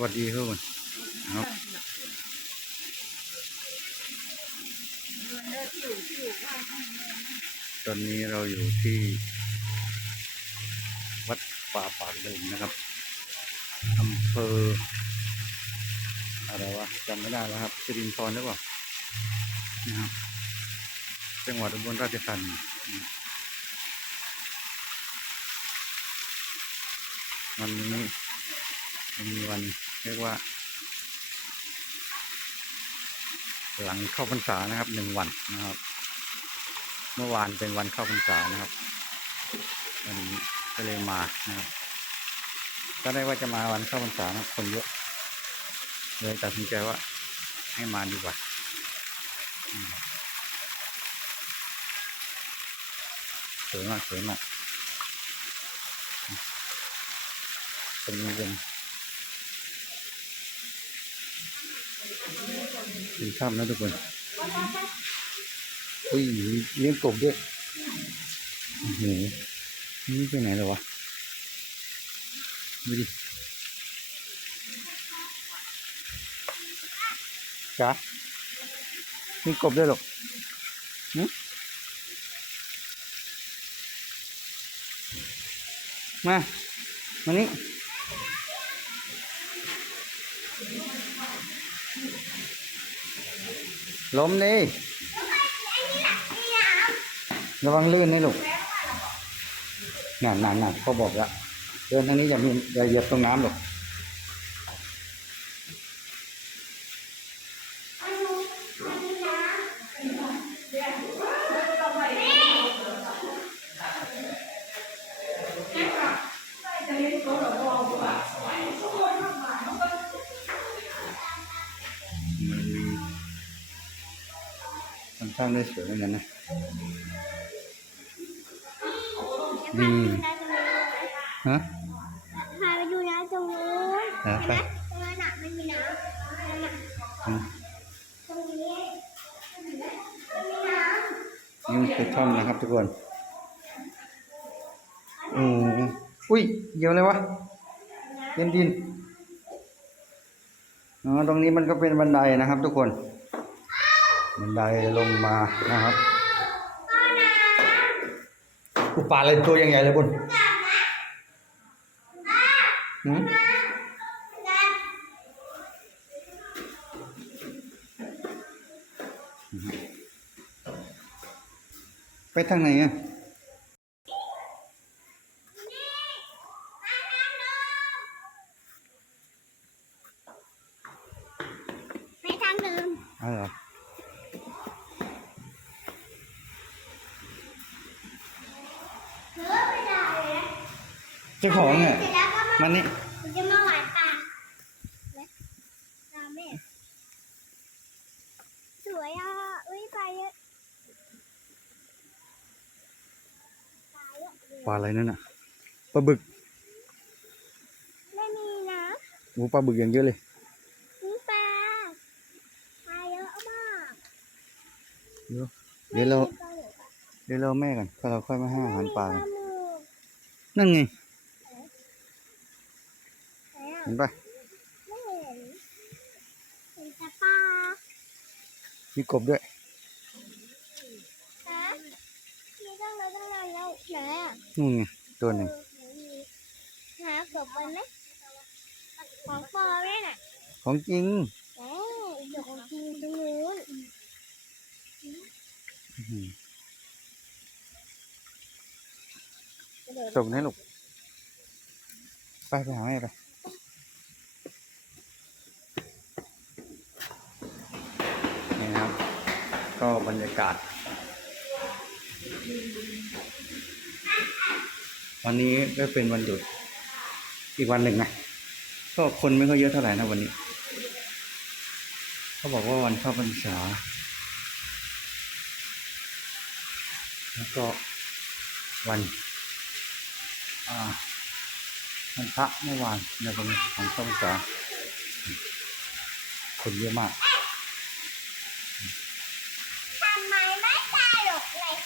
วัสดีครับครับตอนนี้เราอยู่ที่ วัดป่าปากเดิมนะครับอำเภออะไรวะจำไม่ได้แล้วครับสิรินทรหรือเปล่านะครับจังหวัดอุบลราชธานีวันนี้ มีวันเรียกว่า หลังเข้าพรรษานะครับหนึ่งวันนะครับ เมื่อวานเป็นวันเข้าพรรษานะครับวันนี้ก็เลยมานะครับก็ได้ว่าจะมาวันเข้าพรรษานะคนเยอะเลยตัดสินใจว่าให้มาดีกว่าอืมสวยมากสวยมากตรงนี้เป็น กินข้ามนะทุกคนอุ้ยเลี้ยงกบด้วยโอ้โหนี่ไปไหนแล้ววะดูดิจ้ามีกบด้วยหรอกหึมา มานี่ ล้มดิระวังลื่นนี่ลูกนั่นนั่นนั่นเขาบอกแล้วเดินทางนี้อย่ามีอย่าเหยียบตรงน้ำหรอก ค่อนข้างได้สวยเหมือนกันนะนี่ฮะพาไปดูน้ำตรงนู้นหาไปตรงนั้นน่ะไม่มีน้ำนั่นน่ะอืมตรงนี้ไม่มีน้นี่มันคือถ้ำนะครับทุกคนอืมอุ้ยเกี่ยวเลยวะเย็นดินอ๋อตรงนี้มันก็เป็นบันไดนะครับทุกคน บันไดลงมานะครับอุยปลาอะไรตัวยังใหญ่เลยบุญหืมไปทางไหนอะำไปทางเดิมอ๋อเหรอ หรือว่าไปได้เลยนะ เจ้าของเนี่ยเสร็จแล้วก็มามันนี่มันจะมาหวานปลาไหมปลาแม่สวยอะอุ้ยปลาเยอะปลาเยอะเลยปลาอะไรนั่นน่ะปลาบึกไม่มีนะโอ้ปลาบึกอย่างเยอะเลยนี่ปลาปลาเยอะมากเดี๋ยวเดี๋ยวเรา ไม่มีปลาหมึกอะเดี๋ยวเราแม่กันถ้าเราค่อยมาให้อาหารปลาไม่มีหมึกนั่นไงไหนอะ เห็นปะไม่เห็นเห็นแต่ปลามีกบด้วยฮะมีตั้งเลยตั้งนานแล้วไหนอะนู่นไงตัวหนึ่งเออไหนมีหาเกือบไปไหมของปลอมเนี่ยน่ะของจริงแหมอยู่ของจริงตรงนู้นอื้อหือกระโดดตกไหนลูกไปไปหาแม่ไป นี่นะครับ ก็บ รรยากาศ วันนี้ก็เป็นวันหยุดอีกวันหนึ่งนะก็คนไม่ค่อยเยอะเท่าไหร่นะวันนี้ เขาบอกว่าวันเข้าพรรษาแล้วก็วันวันพระเมื่อวานในวันของเข้าพรรษาคนเยอะมาก ไมไม่ตลกเลย